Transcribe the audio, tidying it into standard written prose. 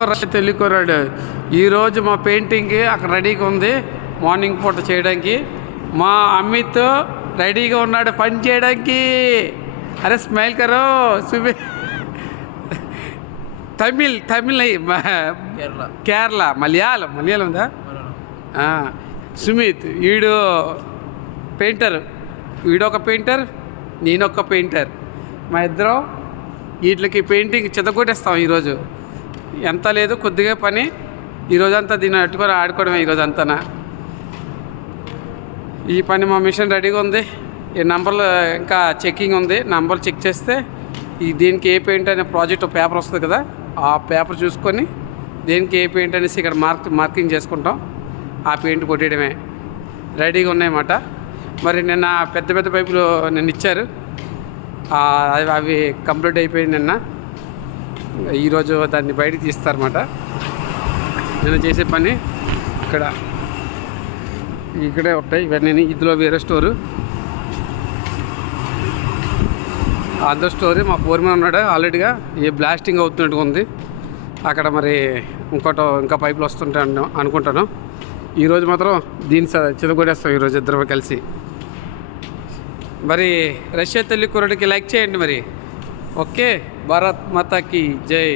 తెలియకోరాడు. ఈరోజు మా పెయింటింగ్ అక్కడ రెడీగా ఉంది, మార్నింగ్ పూట చేయడానికి. మా అమిత్ రెడీగా ఉన్నాడు పని చేయడానికి. అరే స్మైల్ కరో సుబి. తమిళ్ కేరళ మలయాళం ఉందా? సుమిత్ వీడు పెయింటర్, వీడొక పెయింటర్, నేనొక పెయింటర్. మా ఇద్దరం వీటికి పెయింటింగ్ చెదగొట్టేస్తాం. ఈరోజు ఎంత లేదు, కొద్దిగా పని. ఈరోజంతా దీన్ని అట్టుకొని ఆడుకోవడమే ఈరోజంతా. ఈ పని మా మిషన్ రెడీగా ఉంది. ఈ నంబర్లు ఇంకా చెక్కింగ్ ఉంది. నంబర్లు చెక్ చేస్తే దీనికి ఏ పెయింట్ అనే ప్రాజెక్ట్ పేపర్ వస్తుంది కదా, ఆ పేపర్ చూసుకొని దేనికి ఏ పెయింట్ అనేసి ఇక్కడ మార్కింగ్ చేసుకుంటాం. ఆ పెయింట్ కొట్టేయడమే. రెడీగా ఉన్నాయన్నమాట. మరి నిన్న పెద్ద పైపులు నిన్న ఇచ్చారు, అవి కంప్లీట్ అయిపోయింది నిన్న. ఈరోజు దాన్ని బయటికి తీస్తారన్నమాట. నేను చేసే పని ఇక్కడే ఉంటాయి ఇవన్నీ. ఇందులో వేరే స్టోరు, అదర్ స్టోరీ. మా ఫోర్మెన్ ఉన్నాడు ఆల్రెడీగా. ఏ బ్లాస్టింగ్ అవుతున్నట్టుగా ఉంది అక్కడ. మరి ఇంకా పైపులు వస్తుంటాను అనుకుంటాను. ఈరోజు మాత్రం దీన్ని చిదగొడేస్తాం ఈరోజు ఇద్దరు కలిసి. మరి రష్యా తల్లి కూరడికి లైక్ చేయండి మరి. ఓకే, భారత్ మాతాకి జై.